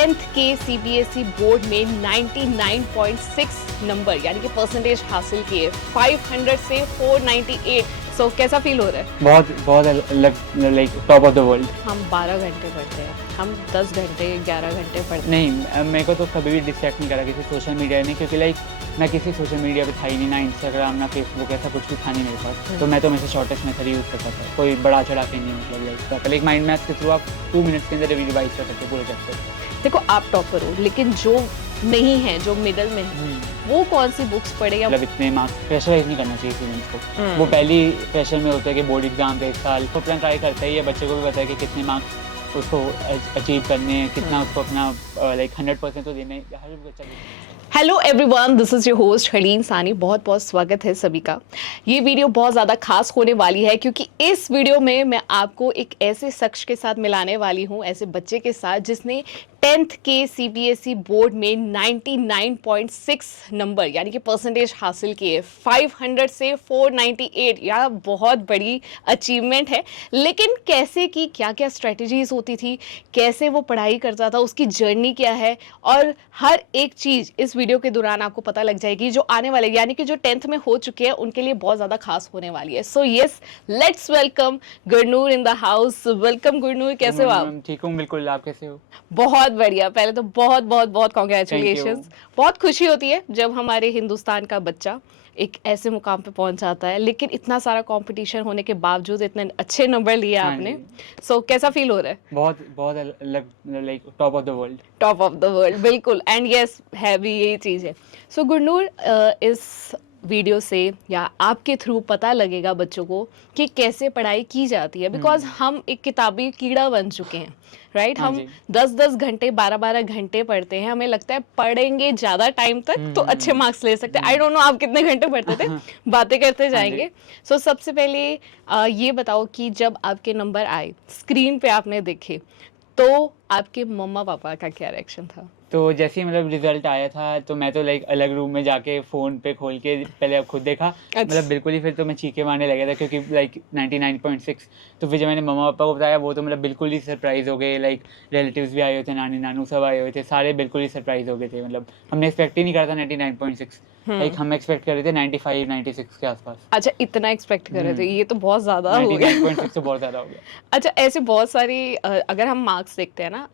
10th के CBSE board में 99.6 number यानी कि परसेंटेज हासिल किए, 500 से 498। सो कैसा फील हो रहा है? बहुत बहुत अलग, like top of the world. हम 12 घंटे पढ़ते हैं, हम 10 घंटे 11 घंटे पढ़ते हैं। नहीं, मेरे को तो कभी भी डिस्ट्रैक्ट नहीं करा किसी सोशल मीडिया ने, क्योंकि लाइक मैं किसी सोशल मीडिया पे था ही नहीं, ना इंस्टाग्राम ना फेसबुक, ऐसा कुछ भी था नहीं मेरे पास। तो मैं तो हमेशा शॉर्टेस्ट मेथड यूज़ करता था, कोई बड़ा चढ़ा के नहीं, मतलब लाइक माइंड मैथ्स के थ्रू आप 2 मिनट्स के अंदर रिवाइज कर सकते हो पूरे चैप्टर। देखो आप टॉपर हो, लेकिन जो नहीं है, जो मिडल में है, वो कौन सी बुक्स पढ़े या मतलब इतने मार्क्स प्रेशराइज नहीं करना चाहिए स्टूडेंट्स को। वो पहली प्रेशर में होता है कि बोर्ड एग्जाम पे 1 साल तो प्लान ट्राई करता ही है, बच्चे को भी पता है कि कितने मार्क्स उसको अचीव करने हैं, कितना उसको अपना लाइक 100% तो देने, हर बच्चा hello everyone, this is your host Halim Sani. बहुत बहुत स्वागत है सभी का। ये वीडियो बहुत ज़्यादा खास होने वाली है क्योंकि इस वीडियो में मैं आपको एक ऐसे शख्स के साथ मिलाने वाली हूँ, ऐसे बच्चे के साथ जिसने 10th के सीबीएसई बोर्ड में 99.6 नंबर यानी कि परसेंटेज हासिल किए, 500 से 498। यार बहुत बड़ी अचीवमेंट है। लेकिन कैसे की, क्या क्या स्ट्रेटजीज होती थी, कैसे वो पढ़ाई करता था, उसकी जर्नी क्या है, और हर एक चीज़ इस वीडियो के दौरान आपको पता लग जाएगी। जो आने वाले यानी कि जो 10th में हो चुके हैं उनके लिए बहुत ज़्यादा खास होने वाली है। So yes, let's welcome Gurnoor in the house. Welcome Gurnoor, कैसे हो आप? ठीक हूँ, बिल्कुल। आप कैसे हो? बहुत बढ़िया। पहले तो बहुत बहुत बहुत Thank कॉन्ग्रेचुलेशंस। बहुत खुशी होती है जब हमारे हिंदुस्तान का बच्चा एक ऐसे मुकाम पे पहुंच जाता है, लेकिन इतना सारा कंपटीशन होने के बावजूद इतने अच्छे नंबर लिए हाँ आपने। जी। सो कैसा फील हो रहा है? बहुत बहुत अलग, like top of the world. Top of the world, बिल्कुल। एंड यस, है भी यही चीज़ है। सो गुरनूर, इस वीडियो से या आपके थ्रू पता लगेगा बच्चों को कि कैसे पढ़ाई की जाती है, बिकॉज हम एक किताबी कीड़ा बन चुके हैं, राइट? हाँ हम जी। 10-10 घंटे 12-12 घंटे पढ़ते हैं। हमें लगता है पढ़ेंगे ज़्यादा टाइम तक तो अच्छे मार्क्स ले सकते हैं। आई डोंट नो आप कितने घंटे पढ़ते थे, बातें करते हाँ जी। जाएंगे। सो सबसे पहले ये बताओ कि जब आपके नंबर आए, स्क्रीन पे आपने देखे, तो आपके मम्मा पापा का क्या रिएक्शन था? तो जैसे ही मतलब रिजल्ट आया था, तो मैं तो लाइक अलग रूम में जाके फ़ोन पे खोल के पहले अब खुद देखा। मतलब बिल्कुल ही फिर तो मैं चीखे मारने लगा था, क्योंकि लाइक 99.6। तो फिर जब मैंने मम्मा पापा को बताया, वो तो मतलब बिल्कुल ही सरप्राइज़ हो गए। लाइक रिलेटिव्स भी आए हुए थे, नानी नानू सब आए हुए थे, सारे बिल्कुल ही सरप्राइज़ हो गए थे। मतलब हमने एक्सपेक्ट ही नहीं करा था 99.6। लाइक हम एक्सपेक्ट कर रहे थे 95-96 के आसपास। अच्छा, इतना एक्सपेक्ट कर रहे थे? ये तो बहुत ज़्यादा हो गया। 99.6 तो बहुत ज़्यादा हो गया। अच्छा, ऐसे बहुत सारी अगर हम मार्क्स देखते हैं ना,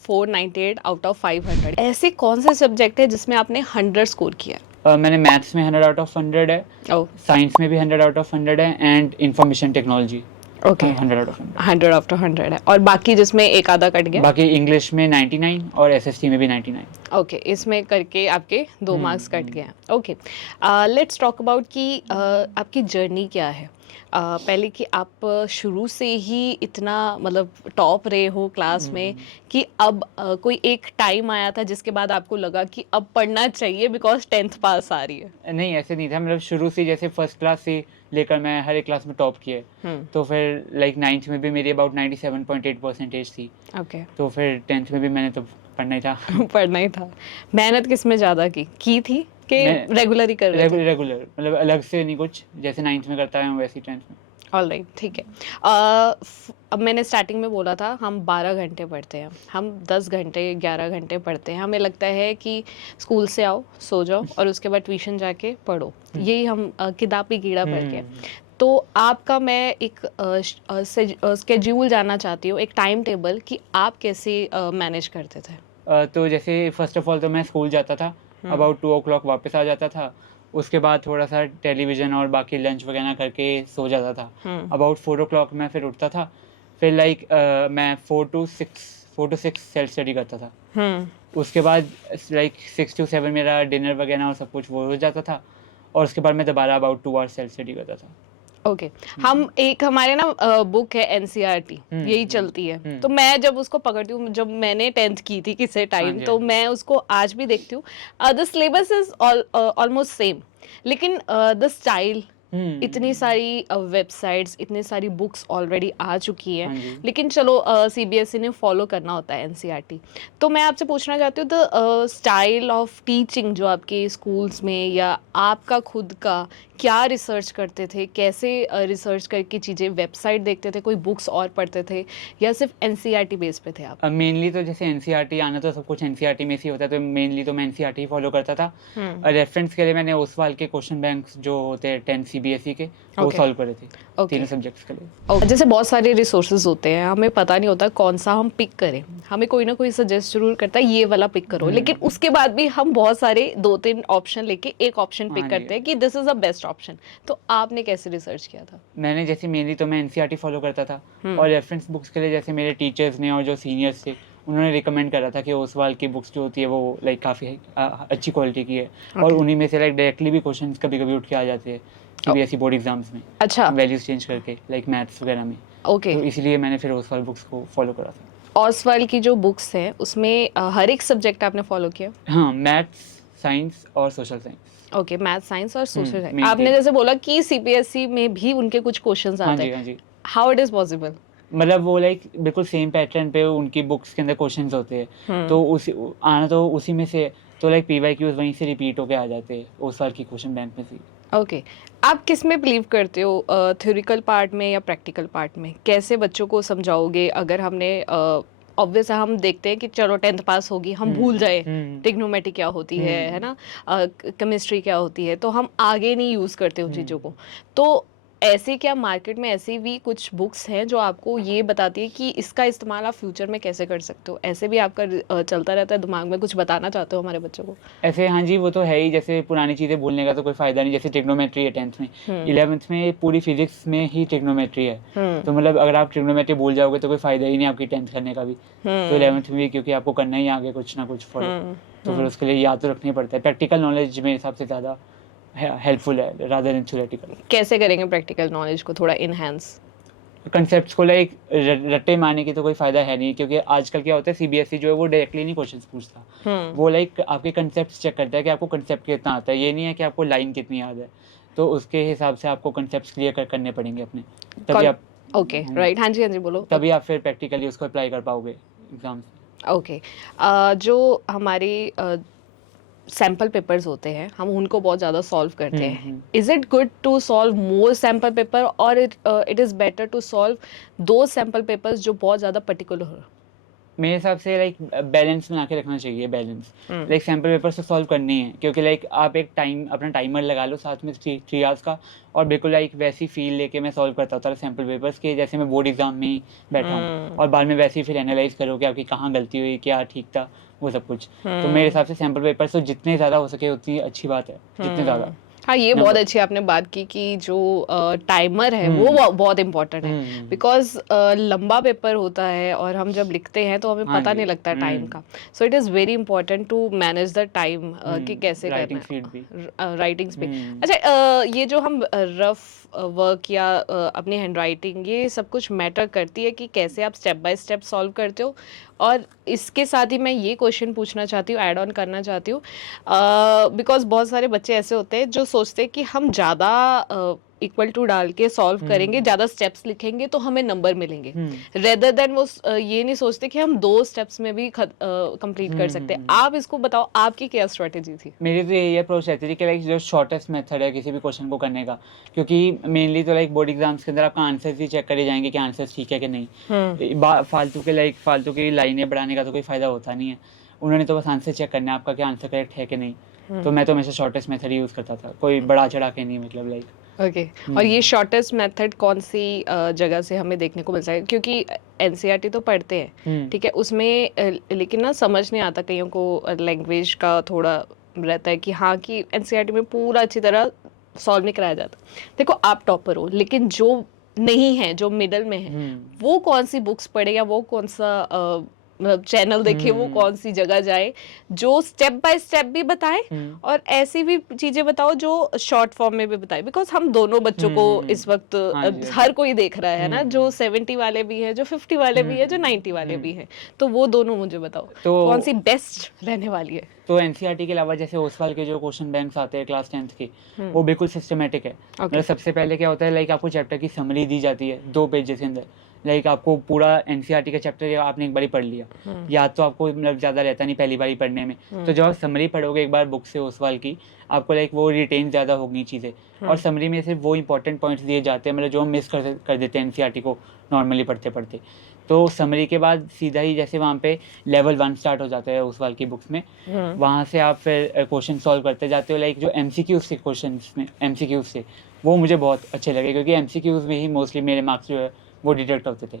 498 आउट ऑफ 500, ऐसे कौन से सब्जेक्ट है जिसमें आपने 100 स्कोर किया? मैंने मैथ्स में 100 आउट ऑफ 100 है, ओह, साइंस में भी 100 आउट ऑफ 100 है, and information technology okay. 100 out of 100। 100 after 100 है, और बाकी जिसमें एक आधा कट गया? बाकी इंग्लिश में 99 और एसएसटी में भी 99। ओके, इसमें करके आपके 2 मार्क्स कट गए हैं। ओके, लेट्स टॉक अबाउट कि आपकी जर्नी क्या है। पहले कि आप शुरू से ही इतना मतलब टॉप रहे हो क्लास में, कि अब कोई एक टाइम आया था जिसके बाद आपको लगा कि अब पढ़ना चाहिए बिकॉज 10th पास आ रही है? नहीं, ऐसे नहीं था। मतलब शुरू से जैसे फर्स्ट क्लास से लेकर मैं हर एक क्लास में टॉप किए। तो फिर लाइक 9th में भी मेरी अबाउट 97.8 परसेंटेज थी। ओके। तो फिर 10th में भी मैंने तो पढ़ना ही था। पढ़ना ही था। मेहनत किस में ज़्यादा की थी कि मैं रेगुलर ही कर रहे थे? रेगुलर, मतलब अलग से नहीं कुछ, जैसे 9th में करता है वैसे ही 10th में। ऑलराइट, ठीक है। अब मैंने स्टार्टिंग में बोला था हम 12 घंटे पढ़ते हैं, हम 10 घंटे 11 घंटे पढ़ते हैं। हमें लगता है कि स्कूल से आओ, सो जाओ, और उसके बाद ट्यूशन जाके पढ़ो। यही हम किताबी कीड़ा पढ़ के। तो आपका मैं एक स्केड्यूल जानना चाहती हूँ, एक टाइम टेबल, कि आप कैसे मैनेज करते थे? तो जैसे फर्स्ट ऑफ ऑल तो मैं स्कूल जाता था, अबाउट 2 o'clock वापस आ जाता था। उसके बाद थोड़ा सा टेलीविज़न और बाकी लंच वगैरह करके सो जाता था। अबाउट 4 o'clock मैं फिर उठता था। फिर लाइक मैं 4 to 6 सेल्फ स्टडी करता था। उसके बाद लाइक 6 to 7 मेरा डिनर वगैरह और सब कुछ वो हो जाता था। और उसके बाद मैं दोबारा अबाउट 2 hours सेल्फ स्टडी करता था। ओके। हम एक हमारे ना बुक है एनसीईआरटी, यही चलती है। तो मैं जब उसको पकड़ती हूँ, जब मैंने 10th की थी किसी टाइम, तो मैं उसको आज भी देखती हूँ। The syllabus is almost same, लेकिन द स्टाइल, इतनी सारी वेबसाइट्स, इतनी सारी बुक्स ऑलरेडी आ चुकी हैं, लेकिन चलो सीबीएसई ने फॉलो करना होता है एनसीईआरटी। तो मैं आपसे पूछना चाहती हूँ, द स्टाइल ऑफ टीचिंग जो आपके स्कूल्स में या आपका खुद का, क्या रिसर्च करते थे, कैसे रिसर्च करके चीज़ें, वेबसाइट देखते थे, कोई बुक्स और पढ़ते थे, या सिर्फ एनसीईआरटी बेस पे थे आप? अब मेनली तो जैसे एनसीईआरटी आना तो सब कुछ एनसीईआरटी में से ही होता है, तो मेनली तो मैं एनसीईआरटी ही फॉलो करता था। और रेफरेंस के लिए मैंने ओसवाल के क्वेश्चन बैंक्स जो होते हैं 10 सीबीएसई के, वो Okay. सॉल्व करे थे Okay. तीनों सब्जेक्ट्स के लिए। और जैसे बहुत सारे रिसोर्सेज होते हैं, हमें पता नहीं होता कौन सा हम पिक करें, हमें कोई ना कोई सजेस्ट जरूर करता है ये वाला पिक करो, लेकिन उसके बाद भी हम बहुत सारे 2-3 ऑप्शन लेके एक ऑप्शन पिक हाँ जी। करते हैं कि this is a best option. तो आपने कैसे रिसर्च किया था? मैंने जैसे मेनली तो मैं एनसीईआरटी फॉलो करता था, और रेफरेंस बुक्स के लिए जैसे मेरे टीचर्स ने और जो सीनियर्स थे उन्होंने रिकमेंड करा था कि ओसवाल की बुक्स जो होती है वो लाइक काफ़ी अच्छी क्वालिटी की है, और उन्हीं में से लाइक डायरेक्टली भी क्वेश्चंस कभी कभी उठ के आ जाते हैं सीबीएसई बोर्ड एग्जाम्स में, अच्छा, वैल्यूज चेंज करके लाइक मैथ्स वगैरह में। ओके। तो इसलिए मैंने फिर ओसवाल बुक्स को फॉलो करा था। ऑसवाल की जो बुक्स हैं उसमें हर एक सब्जेक्ट आपने फॉलो किया? हाँ, मैथ्स, साइंस और social science. Okay, math, science और सोशल साइंस। main आपने thing। जैसे बोला कि सीबीएसई में भी उनके कुछ क्वेश्चंस हाँ आते जी, हैं, हाँ जी। How it is possible? मतलब वो लाइक बिल्कुल सेम पैटर्न पे उनकी बुक्स के अंदर क्वेश्चंस होते हैं, तो उसी आना तो उसी में से, तो लाइक पीवाईक्यूज वहीं से रिपीट होके आ जाते हैं ओसवाल की क्वेश्चन बैंक में से। ओके, आप किस में बिलीव करते हो, थ्योरिकल पार्ट में या प्रैक्टिकल पार्ट में? कैसे बच्चों को समझाओगे? अगर हमने ऑब्वियस हम देखते हैं कि चलो 10th पास होगी, हम भूल जाए ट्रिग्नोमेट्री क्या होती है ना, केमिस्ट्री क्या होती है, तो हम आगे नहीं यूज़ करते उन चीज़ों को। तो ऐसे क्या मार्केट में ऐसी भी कुछ बुक्स हैं जो आपको ये बताती है कि इसका इस्तेमाल आप फ्यूचर में कैसे कर सकते हो? ऐसे भी आपका चलता रहता है दिमाग में, कुछ बताना चाहते हो हमारे बच्चों को? ऐसे हाँ जी, वो तो है ही, जैसे पुरानी चीज़ें भूलने का तो कोई फ़ायदा नहीं। जैसे ट्रिग्नोमेट्री है 10th में, 11th में पूरी फिजिक्स में ही ट्रिग्नोमेट्री है, तो मतलब अगर आप ट्रिग्नोमेट्री भूल जाओगे तो कोई फ़ायदा ही नहीं आपकी 10th करने का भी। तो 11th में भी क्योंकि आपको करना ही है आगे कुछ ना कुछ फॉलो, तो फिर उसके लिए याद तो रखनी पड़ता है। प्रैक्टिकल नॉलेज मेरे हिसाब से ज़्यादा हेल्पफुल है रादर देन थ्योरेटिकल। कैसे करेंगे प्रैक्टिकल नॉलेज को थोड़ा इनहेंस? कंसेप्ट्स को लाइक रट्टे मारने की तो कोई फ़ायदा है नहीं, क्योंकि आजकल क्या होता है सीबीएसई जो है वो डायरेक्टली नहीं क्वेश्चंस पूछता, वो लाइक आपके कंसेप्ट्स चेक करता है कि आपको कंसेप्ट कितना आता है, ये नहीं है कि आपको लाइन कितनी याद है। तो उसके हिसाब से आपको कंसेप्ट्स क्लियर करने पड़ेंगे अपने, तभी आप ओके, राइट। हाँ जी, हाँ जी, बोलो। तभी आप फिर प्रैक्टिकली उसको अप्लाई कर पाओगे एग्जाम्स में। ओके, जो हमारे सैम्पल पेपर्स होते हैं, हम उनको बहुत ज़्यादा सॉल्व करते हैं। Is it good to solve more sample paper, और it is better to solve दो सैम्पल पेपर्स जो बहुत ज़्यादा पर्टिकुलर हो? मेरे हिसाब से लाइक बैलेंस बना के रखना चाहिए, बैलेंस। लाइक सैम्पल पेपर्स तो सॉल्व करनी है, क्योंकि लाइक आप एक टाइम अपना टाइमर लगा लो साथ में 3 आवर्स का, और बिल्कुल लाइक वैसी फील लेके मैं सॉल्व करता था सैम्पल पेपर्स के, जैसे मैं बोर्ड एग्जाम में ही बैठा हूँ, और बाद में वैसे ही फिर एनालाइज करो कि आपकी कहाँ गलती हुई, क्या ठीक था, वो सब कुछ। तो मेरे हिसाब से सैम्पल पेपर्स तो जितने ज़्यादा हो सके उतनी अच्छी बात है, जितने ज़्यादा। हाँ, ये बहुत अच्छी आपने बात की कि जो टाइमर है वो बहुत इम्पोर्टेंट है, बिकॉज लंबा पेपर होता है और हम जब लिखते हैं तो हमें हाँ पता जी। नहीं लगता टाइम का। So it is very important to manage the time कि कैसे राइटिंग करना स्पीड भी। है, राइटिंग स्पीड। अच्छा, ये जो हम रफ वर्क या अपनी हैंड राइटिंग, ये सब कुछ मैटर करती है कि कैसे आप स्टेप बाय स्टेप सॉल्व करते हो? और इसके साथ ही मैं ये क्वेश्चन पूछना चाहती हूँ, ऐड ऑन करना चाहती हूँ, बिकॉज बहुत सारे बच्चे ऐसे होते हैं जो सोचते हैं कि हम ज़्यादा इक्वल टू डाल के सॉल्व करेंगे, ज़्यादा स्टेप्स लिखेंगे तो हमें नंबर मिलेंगे, रेदर देन वो ये नहीं सोचते कि हम 2 स्टेप्स में भी कंप्लीट कर सकते हैं। आप इसको बताओ, आपकी क्या स्ट्रेटेजी थी? मेरी तो यही अप्रोच रहती थी कि लाइक जो शॉर्टेस्ट मेथड है किसी भी क्वेश्चन को करने का, क्योंकि मेनली तो लाइक बोर्ड एग्जाम्स के अंदर आपका आंसर्स ही चेक करे जाएंगे कि आंसर्स ठीक है कि नहीं। फालतू की लाइनें बढ़ाने का तो कोई फ़ायदा होता नहीं है, उन्होंने तो बस आंसर चेक करना है आपका कि आंसर करेक्ट है कि नहीं। तो मैं तो हमेशा शॉर्टेस्ट मेथड यूज़ करता था, कोई बढ़ा चढ़ा के नहीं, मतलब लाइक। ओके, और ये शॉर्टेस्ट मेथड कौन सी जगह से हमें देखने को मिलता है? क्योंकि एनसीईआरटी तो पढ़ते हैं, ठीक है, उसमें लेकिन ना समझ नहीं आता कईयों को, लैंग्वेज का थोड़ा रहता है कि हाँ कि एनसीईआरटी में पूरा अच्छी तरह सॉल्व नहीं कराया जाता। देखो, आप टॉपर हो, लेकिन जो नहीं है, जो मिडल में है, वो कौन सी बुक्स पढ़े या वो कौन सा मतलब चैनल देखे, वो कौन सी जगह जाए जो स्टेप बाय स्टेप भी बताए और ऐसी भी चीजें बताओ जो शॉर्ट फॉर्म में भी बताए? बिकॉज हम दोनों बच्चों को इस वक्त हर कोई देख रहा है ना, जो 70 वाले भी है, जो 50 वाले भी है, जो 90 वाले भी हैं, तो वो दोनों मुझे बताओ तो कौन सी बेस्ट रहने वाली है? तो एनसीईआरटी के अलावा जैसे ओसवाल के जो क्वेश्चन बैंक्स आते हैं क्लास 10th के, वो बिल्कुल सिस्टमेटिक है। मतलब सबसे पहले क्या होता है, लाइक आपको चैप्टर की समरी दी जाती है 2 पेजेस के अंदर, लाइक आपको पूरा एनसीईआरटी का चैप्टर आपने एक बार ही पढ़ लिया, याद तो आपको मतलब ज़्यादा रहता नहीं पहली बार ही पढ़ने में, तो जब आप समरी पढ़ोगे एक बार बुक से उस वाल की, आपको लाइक वो रिटेन ज़्यादा होगी चीज़ें, और समरी में सिर्फ वो इंपॉर्टेंट पॉइंट्स दिए जाते हैं मतलब जो हम मिस कर देते हैं एनसीईआरटी को नॉर्मली पढ़ते पढ़ते। तो समरी के बाद सीधा ही जैसे वहाँ पे लेवल 1 स्टार्ट हो जाता है उस वाल की बुक्स में, वहाँ से आप फिर क्वेश्चन सॉल्व करते जाते हो। लाइक जो एमसीक्यूज थे क्वेश्चन में, एमसीक्यूज से वो मुझे बहुत अच्छे लगे, क्योंकि एमसीक्यूज में ही मोस्टली मेरे मार्क्स जो है वो डिडक्ट होते थे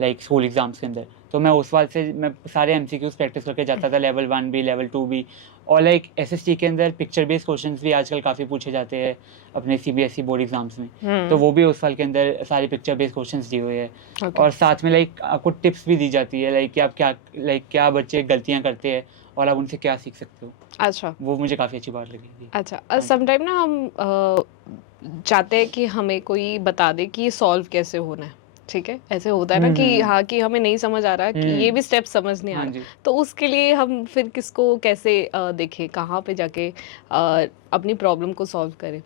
लाइक स्कूल एग्जाम्स के अंदर। तो मैं उस वाल से मैं सारे एमसीक्यूज प्रैक्टिस करके जाता था, लेवल 1 भी, लेवल 2 भी। और लाइक एसएसटी के अंदर पिक्चर बेस्ड क्वेश्चंस भी आजकल काफ़ी पूछे जाते हैं अपने सीबीएसई बोर्ड एग्जाम्स में, तो वो भी उस साल के अंदर सारे पिक्चर बेस्ड क्वेश्चंस दिए हुए हैं। और साथ में लाइक आपको टिप्स भी दी जाती है, लाइक कि आप क्या बच्चे गलतियाँ करते हैं और आप उनसे क्या सीख सकते हो। अच्छा, वो मुझे काफ़ी अच्छी बात लगी। अच्छा, समटाइम ना हम चाहते हैं कि हमें कोई बता दे कि ये सॉल्व कैसे होना है, ठीक है, ऐसे होता है ना कि हाँ, कि हमें नहीं समझ आ रहा कि ये भी स्टेप समझ नहीं आ रहा, तो उसके लिए हम फिर किसको कैसे देखें, कहाँ पे जाके अपनी प्रॉब्लम को सॉल्व करें?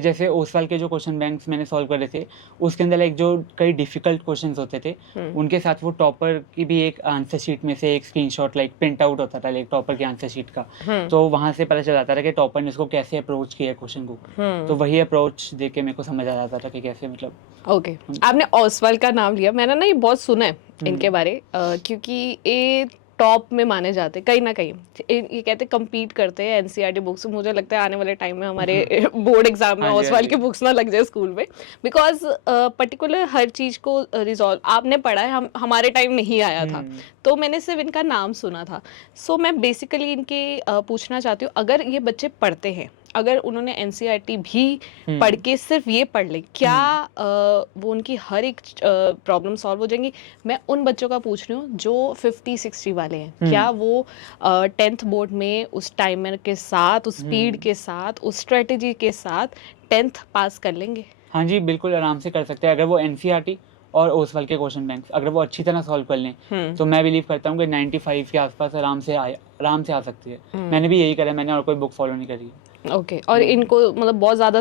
जैसे ओसवाल के जो क्वेश्चन बैंक्स मैंने सॉल्व करे थे, उसके अंदर लाइक जो कई डिफिकल्ट क्वेश्चंस होते थे, उनके साथ वो टॉपर की भी एक आंसर शीट में से एक स्क्रीनशॉट लाइक प्रिंट आउट होता था लाइक टॉपर की आंसर शीट का, तो वहाँ से पता चल जाता था कि टॉपर ने इसको कैसे अप्रोच किया क्वेश्चन को, तो वही अप्रोच देख के मेरे को समझ आ जाता था कि कैसे मतलब। ओके, आपने ओसवाल का नाम लिया, मैंने ना ये बहुत सुना है इनके बारे, क्योंकि ये टॉप में माने जाते कहीं ना कहीं, ये कहते कम्पीट करते हैं एनसीईआरटी बुक्स। मुझे लगता है आने वाले टाइम में हमारे बोर्ड एग्जाम में ओसवाल की बुक्स ना लग जाए स्कूल में, बिकॉज पर्टिकुलर हर चीज को रिजॉल्व आपने पढ़ा है, हमारे टाइम नहीं आया था, तो मैंने सिर्फ इनका नाम सुना था। सो मैं बेसिकली इनके पूछना चाहती हूँ, अगर ये बच्चे पढ़ते हैं, अगर उन्होंने एनसीईआरटी भी पढ़ के सिर्फ ये पढ़ ले, क्या वो उनकी हर एक प्रॉब्लम सॉल्व हो जाएंगी? मैं उन बच्चों का पूछ रही हूँ जो 50-60 वाले हैं, क्या वो 10th बोर्ड में उस टाइमर के साथ, उस स्पीड के साथ, उस स्ट्रेटेजी के साथ 10th पास कर लेंगे? हाँ जी, बिल्कुल आराम से कर सकते हैं, अगर वो एनसीईआरटी और ओसवाल के क्वेश्चन बैंक्स अगर वो अच्छी तरह सॉल्व कर लें, तो मैं बिलीव करता हूँ कि 95 के आसपास आराम से आ सकती है। मैंने भी यही करा, मैंने और कोई बुक फॉलो नहीं करी। ओके, और इनको मतलब बहुत ज़्यादा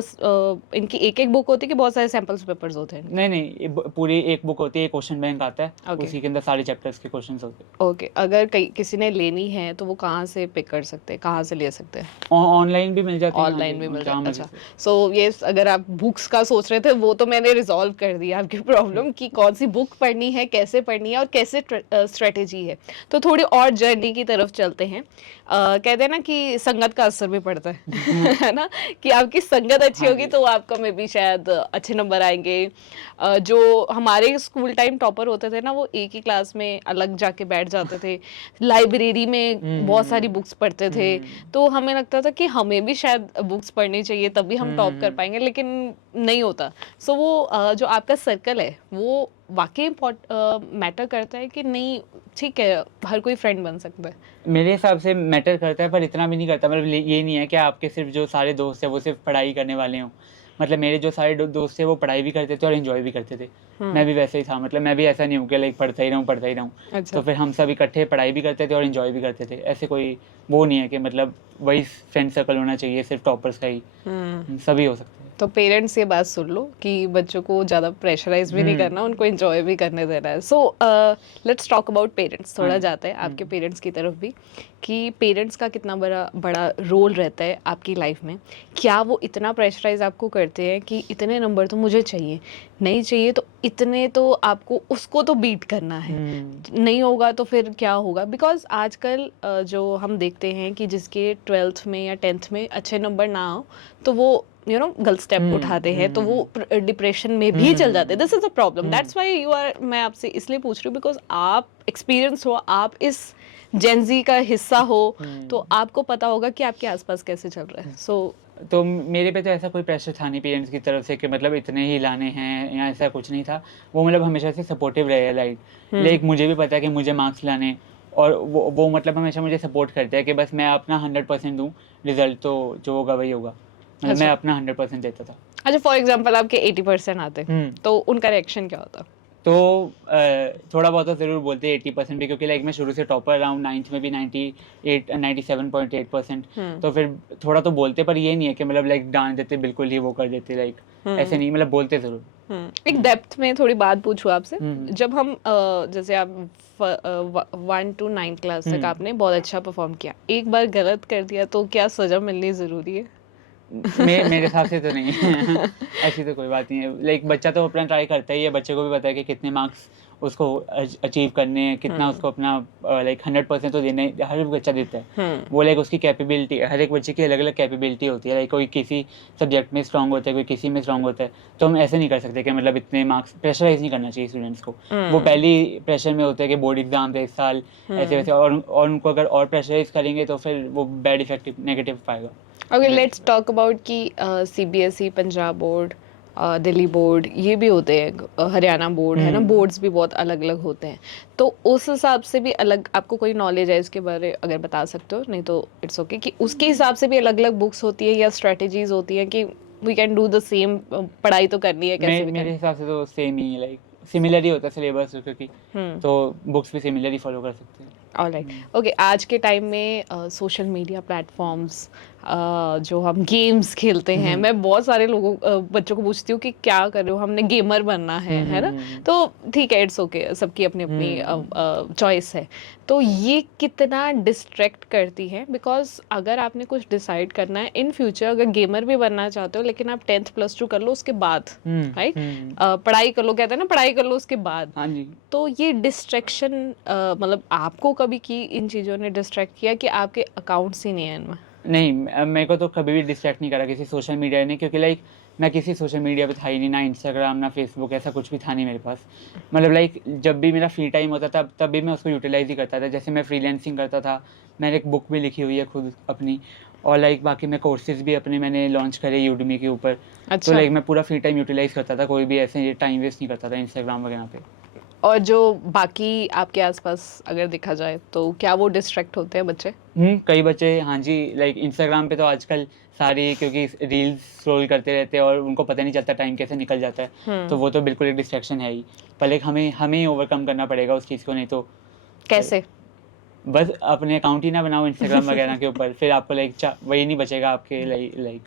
इनकी एक एक बुक होती है कि बहुत सारे सैम्पल्स पेपर्स होते हैं? नहीं, पूरी एक बुक होती है, क्वेश्चन बैंक आता है, उसी के अंदर सारे चैप्टर्स के क्वेश्चंस होते हैं। ओके, अगर किसी ने लेनी है तो वो कहाँ से पिक कर सकते हैं, कहाँ से ले सकते हैं? ऑनलाइन भी मिल जाती है। ऑनलाइन भी मिल जाती है, अच्छा। सो ये अगर आप बुक्स का सोच रहे थे, वो तो मैंने रिजॉल्व कर दिया आपकी प्रॉब्लम कि कौन सी बुक पढ़नी है, कैसे पढ़नी है और कैसे स्ट्रेटेजी है। तो थोड़ी और जर्नी की तरफ चलते हैं। कहते हैं ना कि संगत का असर भी पड़ता है है ना, कि आपकी संगत अच्छी होगी तो आपका में भी शायद अच्छे नंबर आएंगे। जो हमारे स्कूल टाइम टॉपर होते थे ना, वो एक ही क्लास में अलग जाके बैठ जाते थे, लाइब्रेरी में बहुत सारी बुक्स पढ़ते थे, तो हमें लगता था कि हमें भी शायद बुक्स पढ़नी चाहिए तभी हम टॉप कर पाएंगे, लेकिन नहीं होता। सो वो जो आपका सर्कल है वो वाकई मैटर करता है कि नहीं? ठीक है, हर कोई फ्रेंड बन सकता है। मेरे हिसाब से मैटर करता है, पर इतना भी नहीं करता। मतलब ये नहीं है कि आपके सिर्फ जो सारे दोस्त हैं वो सिर्फ पढ़ाई करने वाले हों। मतलब मेरे जो सारे दोस्त थे वो पढ़ाई भी करते थे और एंजॉय भी करते थे। मैं भी वैसे ही था, मतलब मैं भी ऐसा नहीं हूँ कि लाइक पढ़ता ही रहूँ। अच्छा। तो फिर हम सब इकट्ठे पढ़ाई भी करते थे और एंजॉय भी करते थे। ऐसे कोई वो नहीं है कि मतलब वही फ्रेंड सर्कल होना चाहिए सिर्फ टॉपर्स का ही, सभी हो सकते हैं। तो पेरेंट्स ये बात सुन लो कि बच्चों को ज़्यादा प्रेशराइज भी नहीं करना, उनको एंजॉय भी करने देना है। So let's talk about parents, थोड़ा जाते हैं आपके पेरेंट्स की तरफ भी, कि पेरेंट्स का कितना बड़ा रोल रहता है आपकी लाइफ में। क्या वो इतना प्रेशराइज आपको करते हैं कि इतने नंबर तो मुझे चाहिए, नहीं चाहिए तो इतने तो आपको उसको तो बीट करना है, नहीं होगा तो फिर क्या होगा? बिकॉज आजकल जो हम देखते हैं कि जिसके 12th में या 10th में अच्छे नंबर ना हो तो वो गलत स्टेप उठाते हैं, तो वो डिप्रेशन में भी चल जाते हैं। This is a problem, that's why मैं आपसे इसलिए पूछ रही हूँ बिकॉज आप एक्सपीरियंस हो, आप इस जेनजी का हिस्सा हो, तो आपको पता होगा कि आपके आसपास कैसे चल रहा है। तो मेरे पे तो ऐसा कोई प्रेशर था नहीं पेरेंट्स की तरफ से कि मतलब इतने ही लाने हैं या ऐसा कुछ नहीं था। वो मतलब हमेशा से सपोर्टिव रहे लाइक मुझे भी पता है कि मुझे मार्क्स लाने, और वो मतलब हमेशा मुझे सपोर्ट करते हैं कि बस मैं अपना 100% दूँ, रिजल्ट तो जो होगा वही होगा। मतलब मैं अपना 100% देता था। अच्छा, फॉर एग्जाम्पल आपके 80% आते तो उनका रिएक्शन क्या होता? तो थोड़ा बहुत तो ज़रूर बोलते हैं 80% भी, क्योंकि लाइक मैं शुरू से टॉपर रहा हूँ, 9th में भी 97.8%। तो फिर थोड़ा तो बोलते, पर ये नहीं है कि मतलब लाइक डांट देते, बिल्कुल ही वो कर देते, लाइक ऐसे नहीं, मतलब बोलते ज़रूर। एक डेप्थ में थोड़ी बात पूछूं आपसे। हम्म। जब हम जैसे आप 1 to 9 क्लास तक आपने बहुत अच्छा परफॉर्म किया, एक बार गलत कर दिया तो क्या सजा मिलनी जरूरी है? मेरे हिसाब से तो नहीं है। ऐसी तो कोई बात नहीं है, लाइक बच्चा तो अपना ट्राई करता ही है, बच्चे को भी पता है कि कितने मार्क्स उसको अचीव करने हैं, कितना उसको अपना लाइक 100% तो देने, हर बच्चा देता है। वो लाइक उसकी कैपेबिलिटी, हर एक बच्चे की अलग अलग कैपेबिलिटी होती है, लाइक कोई किसी सब्जेक्ट में स्ट्रांग होता है, कोई किसी में स्ट्रांग होता है। तो हम ऐसे नहीं कर सकते कि मतलब इतने मार्क्स, प्रेशराइज नहीं करना चाहिए स्टूडेंट्स को। वो पहली प्रेशर में होता है कि बोर्ड एग्जाम है इस साल, ऐसे वैसे, और उनको अगर और प्रेशराइज करेंगे तो फिर वो बैड इफेक्ट नेगेटिव पाएगा। ओके, लेट्स टॉक अबाउट कि CBSE, Punjab board, Delhi board, ये भी होते हैं, हरियाणा बोर्ड है ना, बोर्ड्स भी बहुत अलग अलग होते हैं। तो उस हिसाब से भी अलग आपको कोई नॉलेज है इसके बारे, अगर बता सकते हो, नहीं तो इट्स ओके, कि उसके हिसाब से भी अलग अलग बुक्स होती है या स्ट्रेटेजीज होती है कि we can do the same, पढ़ाई तो करनी है कैसे भी मेरे हिसाब से तो सेम ही है, लाइक सिमिलर ही होता है सिलेबस, क्योंकि तो बुक्स भी सिमिलर ही फॉलो कर सकते हैं। Alright, okay. आज के टाइम में सोशल मीडिया प्लेटफॉर्म्स, जो हम गेम्स खेलते हैं, मैं बहुत सारे लोगों बच्चों को पूछती हूँ कि क्या कर रहे हो, हमने गेमर बनना है ना। तो ठीक है, इट्स ओके, सबकी अपनी अपनी चॉइस है। तो ये कितना डिस्ट्रैक्ट करती है? बिकॉज अगर आपने कुछ डिसाइड करना है इन फ्यूचर, अगर गेमर भी बनना चाहते हो, लेकिन आप 10th +2 कर लो उसके बाद, राइट, पढ़ाई कर लो, कहते हैं ना, पढ़ाई कर लो उसके बाद। हाँ जी। तो ये डिस्ट्रैक्शन, मतलब आपको कभी की इन चीज़ों ने डिस्ट्रैक्ट किया कि आपके अकाउंट्स ही नहीं है इनमें? नहीं, मेरे को तो कभी भी डिस्ट्रैक्ट नहीं करा किसी सोशल मीडिया ने, क्योंकि लाइक मैं किसी सोशल मीडिया पे था ही नहीं, ना इंस्टाग्राम ना फेसबुक, ऐसा कुछ भी था नहीं मेरे पास। मतलब लाइक जब भी मेरा फ्री टाइम होता था तब भी मैं उसको यूटिलाइज ही करता था। जैसे मैं फ्रीलांसिंग करता था, मैंने एक बुक भी लिखी हुई है खुद अपनी, और लाइक बाकी मैं कोर्सेज भी अपने मैंने लॉन्च करे यूडमी के ऊपर। तो अच्छा। लाइक मैं पूरा फ्री टाइम यूटिलाइज करता था, कोई भी ऐसे टाइम वेस्ट नहीं करता था इंस्टाग्राम वगैरह पे। और जो बाकी आपके आसपास अगर देखा जाए तो क्या वो डिस्ट्रैक्ट होते हैं बच्चे? कई बच्चे, हाँ जी, लाइक इंस्टाग्राम पे तो आजकल सारी, क्योंकि रील्स स्क्रॉल करते रहते हैं और उनको पता नहीं चलता टाइम कैसे निकल जाता है। तो वो तो बिल्कुल एक डिस्ट्रैक्शन है ही, पर लाइक हमें ही ओवरकम करना पड़ेगा उस चीज़ को, नहीं तो कैसे? बस अपने अकाउंट ही ना बनाओ इंस्टाग्राम वगैरह के ऊपर, फिर आपको लाइक वही नहीं बचेगा आपके लाइक क्या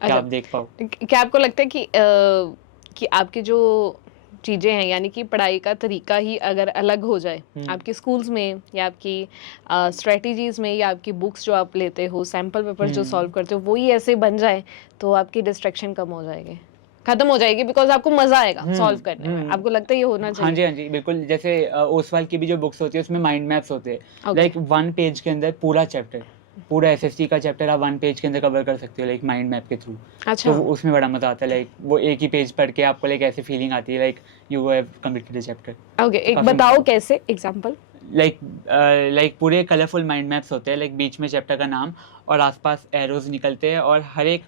अच्छा, आप देख पाओ। क्या आपको लगता है कि आपकी जो चीज़ें हैं, यानी कि पढ़ाई का तरीका ही अगर अलग हो जाए आपके स्कूल्स में, या आपकी स्ट्रेटजीज में, या आपकी बुक्स जो आप लेते हो, सैम्पल पेपर जो सॉल्व करते हो, वो ही ऐसे बन जाए, तो आपकी डिस्ट्रैक्शन कम हो जाएगी, खत्म हो जाएगी, बिकॉज आपको मजा आएगा सॉल्व करने में। आपको लगता है ये होना हाँ चाहिए? जी, हाँ जी, बिल्कुल। जैसे ओसवाल की भी जो बुक्स होती है उसमें माइंड मैप्स होते हैं, Okay. लाइक 1 पेज के अंदर पूरा चैप्टर, पूरा एसएसटी का चैप्टर आप 1 पेज के अंदर कवर कर सकते हो, लाइक माइंड मैप के थ्रू। अच्छा। तो उसमें बड़ा मजा आता है, लाइक वो एक ही पेज पढ़ के आपको लाइक ऐसी फीलिंग आती है like you have completed the chapter. Okay, एक काफी बताओ मजा- कैसे, एग्जांपल। लाइक पूरे कलरफुल माइंड मैप्स होते हैं, लाइक बीच में चैप्टर का नाम और आसपास एरोज निकलते हैं, और हर एक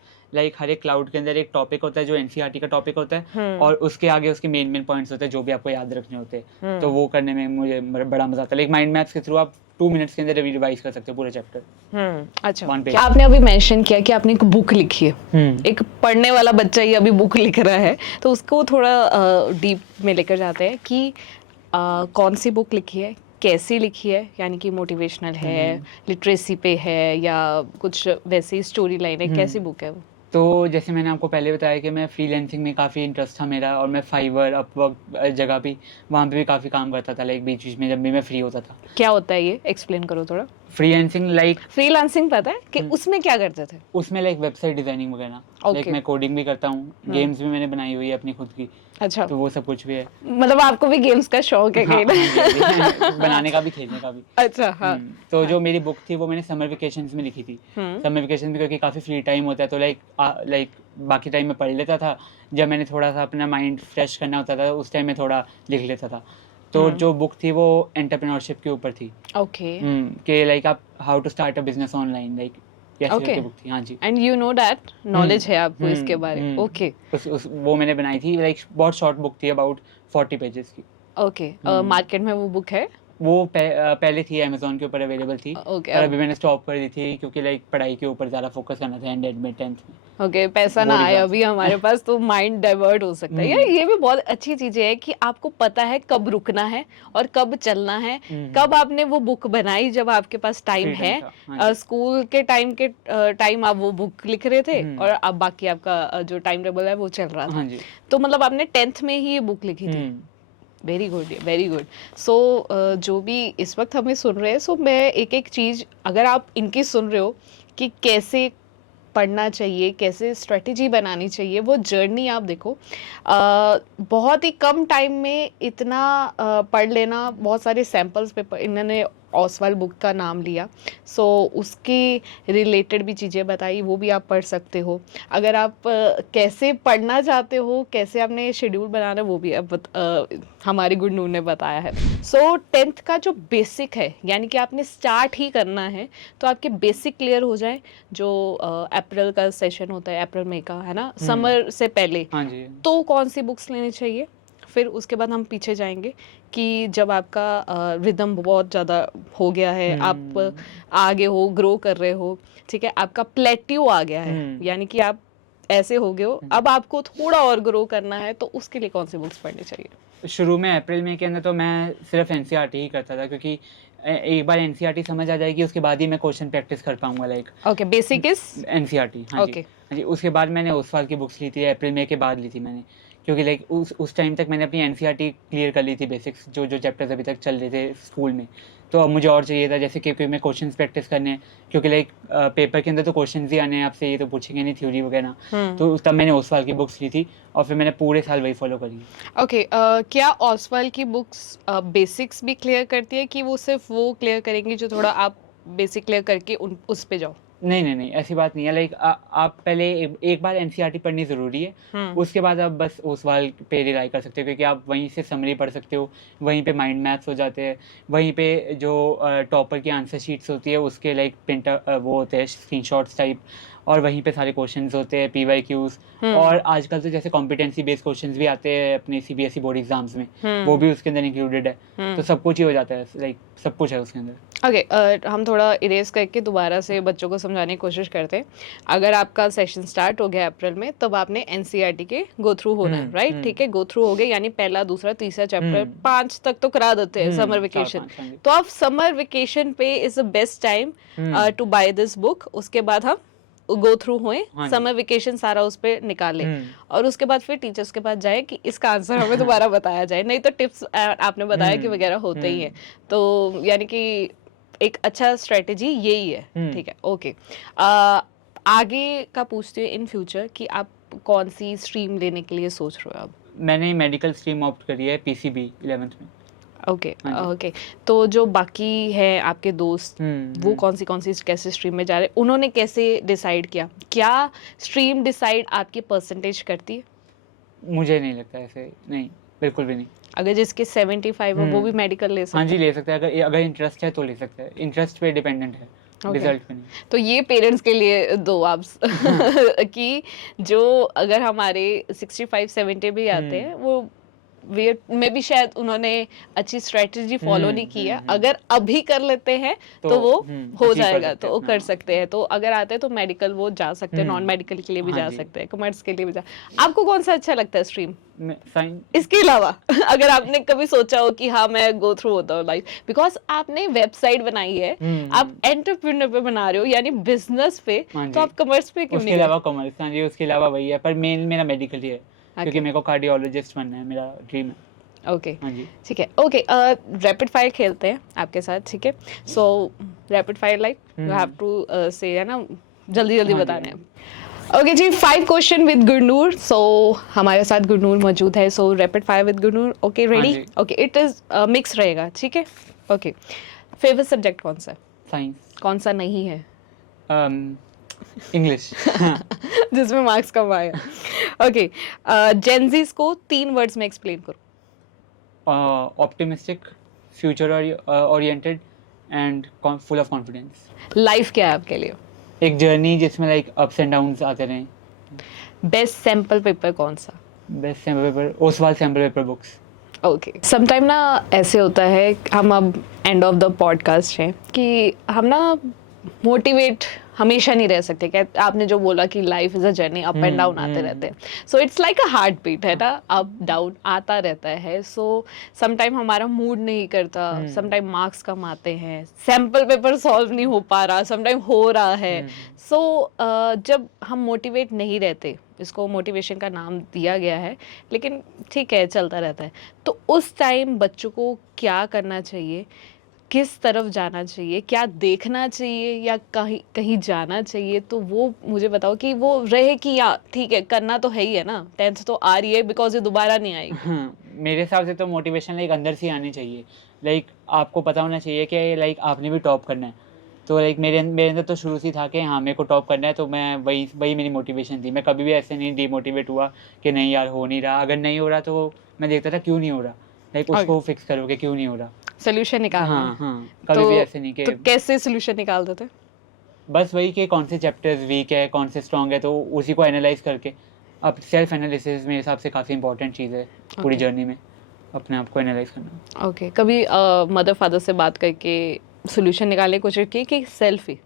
क्लाउड के अंदर एक टॉपिक होता है जो एनसीईआरटी का टॉपिक होता है, और उसके आगे उसके मेन पॉइंट्स होते हैं जो भी आपको याद रखने होते हैं। तो वो करने में मुझे बड़ा मजा आता है, लाइक माइंड मैप्स के थ्रू आप 2 मिनट्स के अंदर रिवाइज कर सकते हो पूरा चैप्टर। अच्छा, One page. क्या आपने अभी मेंशन किया कि आपने एक बुक लिखी है, एक पढ़ने वाला बच्चा ही अभी बुक लिख रहा है, तो उसको थोड़ा डीप में लेकर जाते हैं कि कौन सी बुक लिखी है, कैसी लिखी है, यानी कि मोटिवेशनल है, लिटरेसी पे है, या कुछ वैसी स्टोरी लाइन है, कैसी बुक है वो? तो जैसे मैंने आपको पहले बताया कि मैं फ्रीलांसिंग में काफ़ी इंटरेस्ट था मेरा, और मैं फाइवर, अपवर्क जगह भी, वहाँ पे भी काफ़ी काम करता था, लाइक बीच बीच में जब भी मैं फ्री होता था। क्या होता है ये, एक्सप्लेन करो थोड़ा। फ्रीलांसिंग लाइक फ्रीलांसिंग पता है कि उसमें क्या करते थे? उसमें लाइक वेबसाइट डिज़ाइनिंग वगैरह, लाइक Okay. मैं कोडिंग भी करता हूँ, गेम्स भी मैंने बनाई हुई है अपनी खुद की, अच्छा, तो वो सब कुछ भी है। मतलब आपको भी गेम्स का शौक है हाँ, कहीं ना? हाँ जी, हाँ जी, बनाने का भी, खेलने का भी। अच्छा, हाँ। तो जो मेरी बुक थी वो मैंने समर वेकेशंस में लिखी थी। समर वेकेशन में क्योंकि काफ़ी फ्री टाइम होता है, तो लाइक बाकी टाइम में पढ़ लेता था, जब मैंने थोड़ा सा अपना माइंड फ्रेश करना होता था उस टाइम में थोड़ा लिख लेता था। तो जो बुक थी वो एंटरप्रेन्योरशिप के ऊपर थी, ओके, कि लाइक आप how to start a business online, like ऐसी Okay. करके बुक थी। हाँ जी। And you know that knowledge है आपको इसके बारे में? ओके, वो मैंने बनाई थी, लाइक बहुत शॉर्ट बुक थी, अबाउट 40 पेजेस की। ओके। मार्केट में वो बुक है? वो पहले थी अमेज़न के ऊपर अवेलेबल थी, ओके पर अभी मैंने स्टॉप कर दी थी क्योंकि लाइक पढ़ाई के ऊपर ज़्यादा फोकस करना था एंड में 10th में, ओके, पैसा ना बोर्ड आए एग्जाम अभी से। हमारे पास तो माइंड डाइवर्ट हो सकता है यार। हम्म, ये भी बहुत अच्छी चीजें है कि आपको पता है कब रुकना है और कब चलना है। हम्म, कब आपने वो बुक बनाई जब आपके पास टाइम फ्री टाइम है। था, हाँ जी। स्कूल के टाइम आप वो बुक लिख रहे थे और हम्म, अब बाकी आपका जो टाइम टेबल है वो चल रहा था। हाँ जी। तो मतलब आपने 10th में ही ये बुक लिखी थी। हम्म, वेरी गुड, वेरी गुड। सो जो भी इस वक्त हमें सुन रहे हैं, सो मैं एक एक चीज अगर आप इनकी सुन रहे हो कि कैसे पढ़ना चाहिए, कैसे स्ट्रेटेजी बनानी चाहिए, वो जर्नी आप देखो। बहुत ही कम टाइम में इतना पढ़ लेना, बहुत सारे सैम्पल्स पेपर, इन्होंने ऑसवाल्ड बुक का नाम लिया, सो उसके रिलेटेड भी चीज़ें बताई, वो भी आप पढ़ सकते हो। अगर आप कैसे पढ़ना चाहते हो, कैसे आपने शेड्यूल बनाना है, वो भी हमारी गुरनूर ने बताया है। सो 10th का जो बेसिक है, यानी कि आपने स्टार्ट ही करना है, तो आपके बेसिक क्लियर हो जाए। जो अप्रैल का सेशन होता है, अप्रैल मई का, है ना, समर से पहले, हाँ जी। तो कौन सी बुक्स लेनी चाहिए। फिर उसके बाद हम पीछे जाएंगे कि जब आपका रिदम बहुत ज़्यादा हो गया है, आप आगे हो, ग्रो कर रहे हो, ठीक है, आपका प्लेट्यू आ गया है, यानी कि आप ऐसे हो गए हो, अब आपको थोड़ा और ग्रो करना है, तो उसके लिए कौन सी बुक्स पढ़नी चाहिए। शुरू में अप्रैल मई के अंदर तो मैं सिर्फ एनसीईआरटी ही करता था, क्योंकि एक बार एनसीईआरटी समझ आ जाएगी उसके बाद ही मैं क्वेश्चन प्रैक्टिस कर पाऊंगा, like okay, basic is NCERT. हाँ जी, ओके। हाँ जी। उसके बाद मैंने ओसवाल की बुक्स ली थी, अप्रैल मई के बाद ली थी मैंने, क्योंकि लाइक उस टाइम तक मैंने अपनी एनसीईआरटी क्लियर कर ली थी, बेसिक्स जो जो चैप्टर्स अभी तक चल रहे थे स्कूल में। तो अब मुझे और चाहिए था, जैसे कि मैं क्वेश्चंस प्रैक्टिस करने हैं, क्योंकि लाइक पेपर के अंदर तो क्वेश्चंस ही आने हैं आपसे, ये तो पूछेंगे नहीं थ्योरी वगैरह। तो तब मैंने ओसवाल की बुक्स ली थी और फिर मैंने पूरे साल वही फॉलो करी। ओके, क्या ऑसवाल की बुक्स बेसिक्स भी क्लियर करती है कि वो सिर्फ वो क्लियर करेंगी जो थोड़ा आप बेसिक क्लियर करके उस पे जाओ। नहीं, नहीं, नहीं, ऐसी बात नहीं है, लाइक आप पहले एक बार एनसीईआरटी पढ़नी ज़रूरी है, उसके बाद आप बस ओसवाल पे रिलाई कर सकते हो, क्योंकि आप वहीं से समरी पढ़ सकते हो, वहीं पे माइंड मैप्स हो जाते हैं, वहीं पे जो टॉपर की आंसर शीट्स होती है उसके लाइक वो होते हैं स्क्रीनशॉट्स टाइप, और वहीं पे सारे क्वेश्चंस होते हैं, पीवाईक्यूज़। और आजकल तो जैसे कॉम्पिटेंसी बेस्ड क्वेश्चंस भी आते हैं अपने सीबीएसई बोर्ड एग्जाम्स में, वो भी उसके अंदर इंक्लूडेड है, तो सब कुछ ही हो जाता है, लाइक सब कुछ है उसके अंदर। ओके, हम थोड़ा इरेज करके दोबारा से बच्चों को समझाने की कोशिश करते हैं। अगर आपका सेशन स्टार्ट हो गया अप्रैल में, तब आपने एनसीईआरटी के गो थ्रू होना है, राइट, ठीक है, गो थ्रू हो गए, यानी पहला, दूसरा, तीसरा चैप्टर, 5 तक तो करा देते हैं समर वेकेशन। 4-5, हाँ जी। तो आप समर वेकेशन पे is the best time to buy this book. उसके बाद हम गो थ्रू हुए, हाँ जी। समर वेकेशन सारा उस पे निकाले, और उसके बाद फिर टीचर्स के पास जाए कि इसका आंसर हमें दोबारा बताया जाए, नहीं तो टिप्स आपने बताया कि वगैरह होते ही है। तो यानी कि एक अच्छा स्ट्रेटेजी यही है, ठीक है, ओके। आगे का पूछते हैं इन फ्यूचर कि आप कौन सी स्ट्रीम लेने के लिए सोच रहे हो अब। मैंने मेडिकल स्ट्रीम ऑप्ट करी है, पीसीबी 11th में। ओके, हाँ जी। ओके। तो जो बाकी है आपके दोस्त, वो कौन सी कैसे स्ट्रीम में जा रहे हैं, उन्होंने कैसे डिसाइड किया, क्या स्ट्रीम डिसाइड आपकी परसेंटेज करती है। मुझे नहीं लगता ऐसे, नहीं, बिल्कुल भी नहीं। अगर जिसके 75 है वो भी मेडिकल ले सकता हाँ है। जी, ले सकता है, अगर अगर इंटरेस्ट है तो ले सकता है, इंटरेस्ट पे डिपेंडेंट है, रिजल्ट पे नहीं। तो ये पेरेंट्स के लिए दो आप कि जो अगर हमारे 65-70 भी आते हैं, वो वे में भी शायद उन्होंने अच्छी स्ट्रेटजी फॉलो नहीं की है, अगर अभी कर लेते हैं तो वो हो achieve कर जाएगा, सकते तो हैं वो अपना। कर सकते हैं। तो अगर आते हैं तो मेडिकल वो जा सकते हैं, नॉन मेडिकल के लिए भी हाँ जा जी। सकते हैं, कॉमर्स के लिए भी जा। आपको कौन सा अच्छा लगता है स्ट्रीम साइन। इसके अलावा? अगर आपने कभी सोचा हो कि हाँ मैं गो थ्रू होता हूँ लाइफ, बिकॉज आपने वेबसाइट बनाई है, आप एंटरप्रेन्योर पे बना रहे हो, यानी बिजनेस पे, हाँ तो जी। आप कॉमर्स पे क्यों उसके नहीं गए? अलावा कॉमर्स, हाँ जी, उसके अलावा वही है, पर मेन मेरा मेडिकल ही है, क्योंकि मेरे को कार्डियोलॉजिस्ट बनना है, मेरा ड्रीम है। ओके, हाँ जी। ठीक है, ओके। रैपिड फायर खेलते हैं आपके साथ, ठीक है। So rapid fire, like you have to say, है ना, जल्दी जल्दी हाँ जी, बताने हैं। ओके जी, 5 क्वेश्चन विद गुरनूर। सो हमारे साथ गुरनूर मौजूद है, so rapid fire with Gurnoor. Okay, ready? जी। ओके, इट इज मिक्स रहेगा, ठीक है। ओके, फेवरेट सब्जेक्ट कौन सा है? साइंस। कौन सा नहीं है इंग्लिश। जिसमें मार्क्स कम आए? ओके, जेनजीज को 3 वर्ड्स में एक्सप्लेन करो। Optimistic, future oriented and full of confidence. Life क्या है आपके लिए? एक जर्नी जिसमें लाइक अप्स एंड डाउन्स आते रहें। बेस्ट सैंपल पेपर कौन सा? Best sample paper, Oswal sample paper books. Okay, sometime ना ऐसे होता है, हम अब एंड ऑफ द पॉडकास्ट हैं, कि हम ना मोटिवेट हमेशा नहीं रह सकते। क्या आपने जो बोला कि life is a journey, up and down आते रहते हैं, so it's like a heartbeat है ना, अप डाउन आता रहता है। सो समटाइम हमारा मूड नहीं करता, समटाइम मार्क्स कम आते हैं, सैम्पल पेपर सॉल्व नहीं हो पा रहा, समटाइम हो रहा है। सो जब हम मोटिवेट नहीं रहते, इसको मोटिवेशन का नाम दिया गया है, लेकिन ठीक है, चलता रहता है, तो उस टाइम बच्चों को क्या करना चाहिए, किस तरफ जाना चाहिए, क्या देखना चाहिए या कहीं कहीं जाना चाहिए? तो वो मुझे बताओ कि वो रहे कि या ठीक है, करना तो है ही है ना, 10th तो आ रही है, बिकॉज ये दोबारा नहीं आएगी। हाँ, मेरे हिसाब से तो मोटिवेशन लाइक अंदर से ही आनी चाहिए। लाइक आपको पता होना चाहिए कि लाइक आपने भी टॉप करना है। तो लाइक मेरे अंदर तो शुरू से ही था कि हाँ, मेरे को टॉप करना है, तो मैं वही वही मेरी मोटिवेशन थी। मैं कभी भी ऐसे नहीं डिमोटिवेट हुआ कि नहीं यार हो नहीं रहा। अगर नहीं हो रहा तो मैं देखता था क्यों नहीं हो रहा, लाइक उसको फिक्स करो कि क्यों नहीं हो रहा। सोल्यूशन निकालना हाँ है। हाँ, कभी भी ऐसे नहीं कि तो कैसे सोल्यूशन निकालते थे? बस वही कि कौन से चैप्टर्स वीक है, कौन से स्ट्रॉन्ग है, तो उसी को एनालाइज करके अब सेल्फ एनालिसिस मेरे हिसाब से काफ़ी इंपॉर्टेंट चीज़ है पूरी जर्नी में, अपने आप को एनालाइज करना। ओके, कभी मदर फादर से बात करके सोल्यूशन निकालने की कोशिश की कि सेल्फ ही?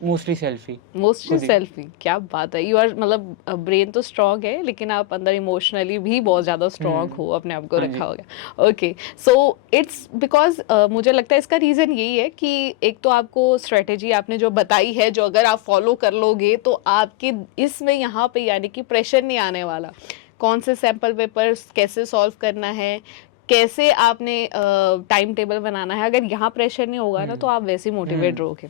मोस्टली सेल्फ ही। मोस्टली खुद ही। सेल्फ ही। क्या बात है, यू आर, मतलब ब्रेन तो स्ट्रांग है, लेकिन आप अंदर इमोशनली भी बहुत ज़्यादा स्ट्रांग हो, अपने आप को हाँ जी। रखा होगा। ओके, सो इट्स बिकॉज मुझे लगता है इसका रीज़न यही है कि एक तो आपको स्ट्रेटेजी आपने जो बताई है, जो अगर आप फॉलो कर लोगे तो आपके इसमें यहाँ पे यानी कि प्रेशर नहीं आने वाला। कौन से सैम्पल पेपर्स कैसे सॉल्व करना है, कैसे आपने टाइम टेबल बनाना है, अगर यहाँ प्रेशर नहीं होगा ना तो आप वैसे ही मोटिवेट रहोगे।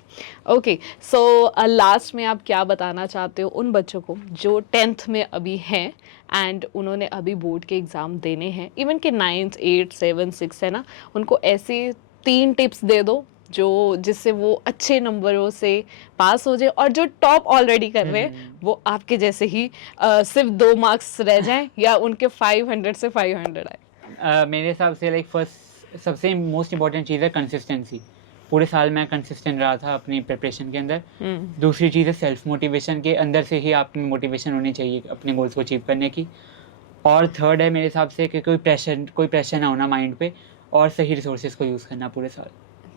ओके, सो लास्ट में आप क्या बताना चाहते हो उन बच्चों को जो 10th में अभी हैं एंड उन्होंने अभी बोर्ड के एग्ज़ाम देने हैं, इवन कि 9th 8 7 6 है ना, उनको ऐसी 3 टिप्स दे दो जो जिससे वो अच्छे नंबरों से पास हो जाए, और जो टॉप ऑलरेडी कर रहे हैं वो आपके जैसे ही सिर्फ 2 मार्क्स रह जाएं या उनके 500 से 500 आए। मेरे हिसाब से लाइक फर्स्ट सबसे मोस्ट इम्पॉर्टेंट चीज़ है कंसिस्टेंसी। पूरे साल मैं कंसिस्टेंट रहा था अपनी प्रिपरेशन के अंदर। दूसरी चीज़ है सेल्फ मोटिवेशन, के अंदर से ही आप में मोटिवेशन होनी चाहिए अपने गोल्स को अचीव करने की। और थर्ड है मेरे हिसाब से कि कोई प्रेशर ना होना माइंड पे, और सही रिसोर्सेज को यूज़ करना पूरे साल।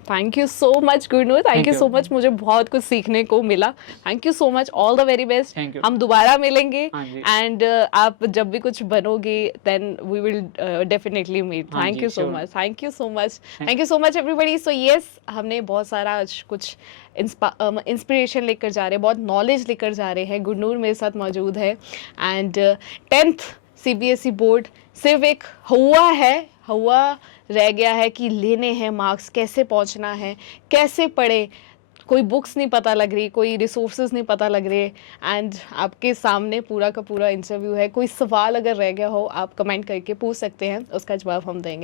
Thank you so much Gurnoor, thank Thank you you. So much, मुझे बहुत कुछ सीखने को मिला। Thank you so much, all the very best. Thank you. हम दोबारा मिलेंगे हाँ जी। एंड आप जब भी कुछ बनोगे then we will definitely meet. हाँ थैंक जी, you so sure. Much, thank you so much, thank you so much everybody. So yes, हमने बहुत सारा आज कुछ इंस्पिरेशन लेकर जा रहे हैं, बहुत नॉलेज लेकर जा रहे हैं। गुरनूर मेरे साथ मौजूद है एंड 10th CBSE बोर्ड सिर्फ एक हुआ रह गया है कि लेने हैं मार्क्स, कैसे पहुंचना है, कैसे पढ़े, कोई बुक्स नहीं पता लग रही, कोई रिसोर्सेज नहीं पता लग रहे, एंड आपके सामने पूरा का पूरा इंटरव्यू है। कोई सवाल अगर रह गया हो आप कमेंट करके पूछ सकते हैं, उसका जवाब हम देंगे।